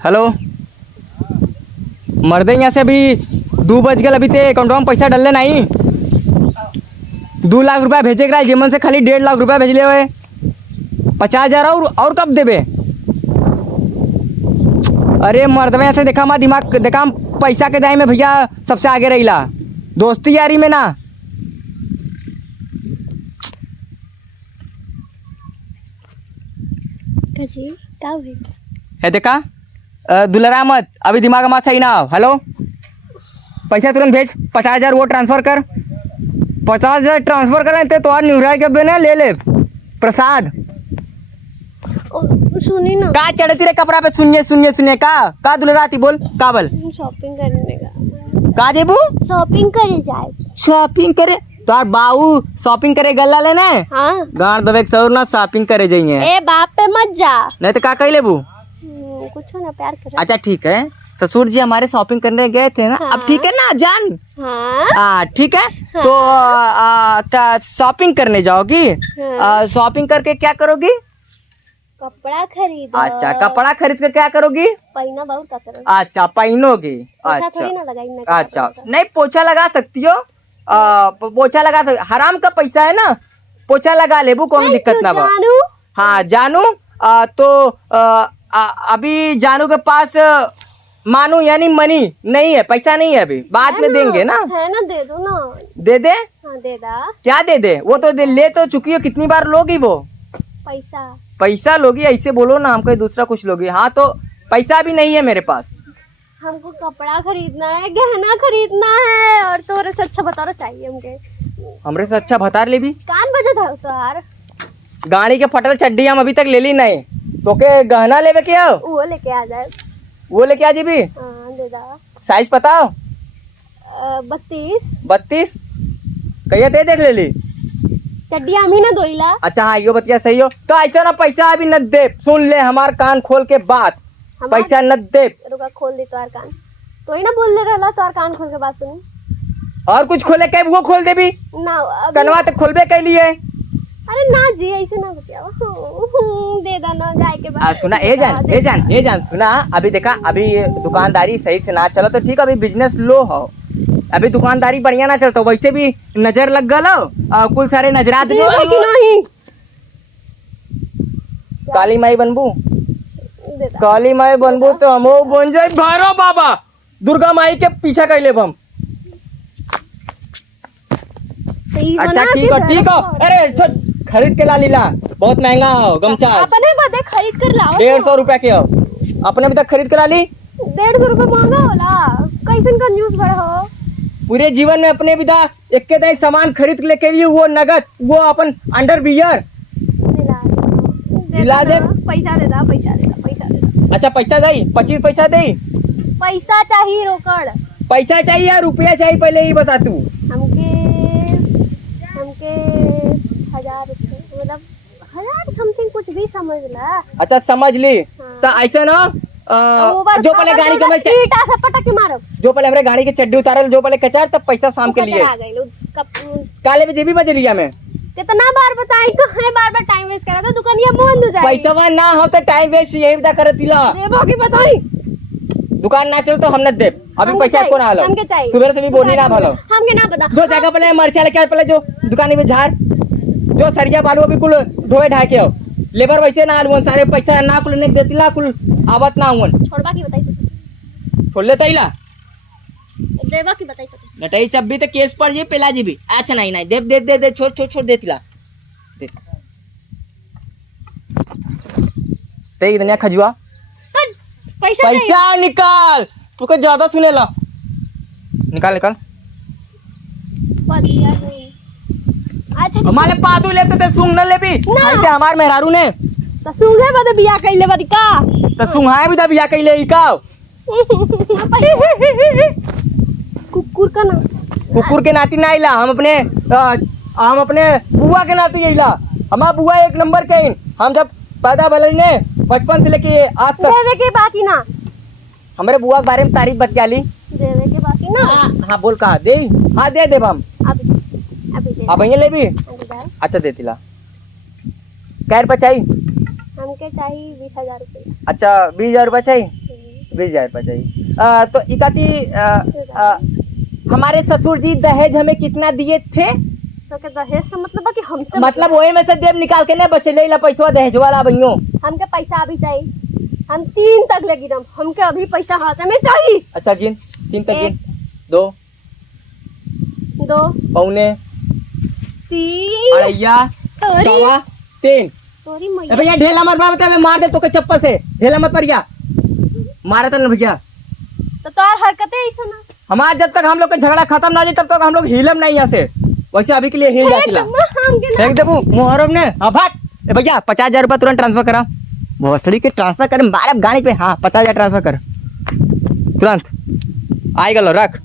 Hello मर्दे यहाँ से अभी 2 बज गए, अभी ते अकाउंट में पैसा डलले नहीं। 2 लाख रुपया भेजे के जेमन से खाली 1.5 लाख रुपया भेजले हुए। 50,000 और कब देबे? अरे मर्दवे यहाँ से देखा मा दिमाग देखा पैसा के दाई में भैया सबसे आगे रहीला, दोस्ती यारी में ना। है देखा दुलरा मत, अभी दिमाग मत सही ना हो। हेलो पैसा तुरंत भेज, 50,000 वो ट्रांसफर कर। 50,000 ट्रांसफर कर लेते तो और न्यूरा के बिना ले ले प्रसाद। सुनी ना का चढ़ती रे कपड़ा पे? सुनिए का दुलराती बोल का बोल? शॉपिंग करने का देबू? शॉपिंग करे जाए। शॉपिंग करे तो यार बाऊ शॉपिंग करे गल्ला लेना है। हाँ गांड दबे सौर ना शॉपिंग करे जाइए। ए बाप पे मत जा। नहीं तो का कह लेबू? कुछ ना प्यार कर। अच्छा ठीक है, ससुर जी हमारे शॉपिंग करने गए थे ना। हाँ। अब ठीक है ना जान? हाँ ठीक है। हाँ। तो क्या शॉपिंग करने जाओगी? हाँ। शॉपिंग करके क्या करोगी? कपड़ा खरीद। अच्छा कपड़ा खरीद के क्या करोगी? पहना बहुत का करोगी। अच्छा पहनोगी। पोछा अच्छा थोड़ी ना लगाई। अच्छा नहीं पोछा लगा सकती हो। पोछा लगा सकती, हराम का पैसा है ना, पोछा लगा लेबू, कौन दिक्कत ना बा। हाँ जानू तो अभी जानू के पास मानू यानी मनी नहीं है, पैसा नहीं है, अभी बाद में देंगे ना। है ना, दे दो ना। दे दे? हाँ दे दा। क्या दे दे? वो तो ले तो चुकी हो, कितनी बार लोगी वो पैसा लोगी? ऐसे बोलो ना, हमको दूसरा कुछ लोगी। हाँ तो पैसा भी नहीं है मेरे पास। हमको कपड़ा खरीदना है, गहना खरीदना है, और तोरे से अच्छा बता चाहिए हमके। हमरे से अच्छा बता ले भी। कान बजे था तोहार? गाड़ी के फटल चड्डी हम अभी तक ले ली नहीं। तो के गहना लेवे के हो? वो लेके आ जाए। वो लेके आ जीबी? हाँ दे दा। साइज बताओ। 32 कहिया ते देख ले ली चड्डी हमी ना धोइला। अच्छा हाँ यो बतिया सही हो। तो ऐसा ना पैसा अभी न दे, सुन ले हमार कान खोल के बात, पैसा न दे। रुका खोल दी तोहार कान, तो ही ना बोल ले रहा तोहार कान खोल के बात सुनी। और कुछ खोले के वो खोल दे भी ना कनवा तक खोलबे के लिए। अरे ना जी ऐसे ना बतिया, दे दा ना जाए के बाद। सुना ए जान सुना, अभी देखा अभी दुकानदारी सही से ना चलो तो ठीक, अभी बिजनेस लो हो, अभी दुकानदारी बढ़िया ना चलता, वैसे भी नजर लग गलो, कुल सारे नजरात नहीं। काली माई बनबू, काली माई बनबू तो हम बन जाए भैरव बाबा, दुर्गा माई के पीछा कर ले हम। अच्छा ठीक हो। अरे खरीद के ला लीला, बहुत महंगा हो गमछा, अपने बदे खरीद कर लाओ। 150 रुपया के हो, अपने भी तक खरीद कर ला ली। 150 रुपया महंगा होला, कैसन कंजूस बड़ हो। पूरे जीवन में अपने भी था एक के दाई सामान खरीद लेके लिए, वो नगद, वो अपन अंडरवियर दिला दे। पैसा दे दा, पैसा दे दा, पैसा दे दा। अच्छा पैसा दई, 25 पैसा दई। पैसा चाहिए रोकड़। पैसा चाहिए या रुपया चाहिए पहले ही बता तू। हमके 1000 रुपये, मतलब 1000 समथिंग कुछ भी समझ ला। अच्छा समझ ली। तो ऐसे ना जो पहले गाड़ी के ईटा से पटक के मारो, जो पहले हमरे गाड़ी के चड्डी उतारे, जो पहले कचार, तब पैसा शाम के लिए काले बजे भी बज लिया मैं। कितना बार बताई तो है, बार टाइम वेस्ट करा था, दुकानिया बंद हो जाए। पैसा ना हो तो टाइम वेस्ट यही बता कर दिला। देबो की बताई, दुकान ना चल तो हम न दे। अभी पैसा को ना हालो, सुबह से भी बोली ना भालो। हमके ना पता। जो जगह पहले मरचा लेके पहले जो दुकान में झाड़, जो सरिया बालू अभी कुल धोए ढाके हो, लेबर वैसे ना आलू सारे पैसा ना कुल ने देतिला, कुल आवत ना हुन। छोड़बा की बताई तो छोड़ ले तैला देबो की बताई तो नटई चब्बी तो केस पड़ जी पेला जी भी। अच्छा नहीं दे छोड़ देतिला ते दुनिया खजुआ। पैसा निकाल, तू को ज्यादा सुनेला, निकाल। अच्छा हमारे पादू लेते थे सुंग न ले भी ऐसे हमार मेहरारू ने तो सुंगे बदे बिया कइले बदी का, तो सुंघाए भी दा बिया कइले ई का। कुकुर का ना, कुकुर के नाती ना आइला, हम अपने बुआ के नाती आइला। हमार बुआ एक नंबर के, हम जब पैदा भले ने बचपन से लेके आज तक देवे के बाकी ना, हमारे बुआ के बारे में तारीफ बतियाली। देवे के बाकी ना। हाँ बोल कहा दे। हाँ दे हम अभी दे। अब ले भी। अच्छा दे तिला कैर पर चाहिए, हमके चाहिए 20,000 रुपये। अच्छा 20,000 रुपया चाहिए। मिल जाए पचाई। तो इकाती हमारे ससुर जी दहेज हमें कितना दिए थे? तो के दहेज से मतलब है कि हमसे मतलब वही में से देव निकाल के ले बचे ले ला पैसा दहेज वाला भैया। हमके पैसा अभी चाहिए, हम 3 तक ले गिनम, हमके अभी पैसा हाथ में चाहिए। अच्छा गिन, 3 तक गिन। 2 2 पौने 3 अड़ैया तोरी सवा 3। तोरी ए मैया भैया ढेला मत मार, बता मार दे तो के चप्पल से, ढेला मत परिया मारा था ना भैया। तो तोर हरकतें ऐसा ना। हमारा जब तक हम लोग का झगड़ा खत्म ना हो जाए तब तक हम लोग हिलम नहीं यहाँ से। वैसे अभी के लिए हिल जाती ला फेंक देबू मुहर्रम ने। हाँ भाग ए भैया 50,000 रुपया तुरंत ट्रांसफर करा भोसड़ी के ट्रांसफर कर मारे गाड़ी पे। हाँ 50,000 ट्रांसफर कर तुरंत। आई गलो रख।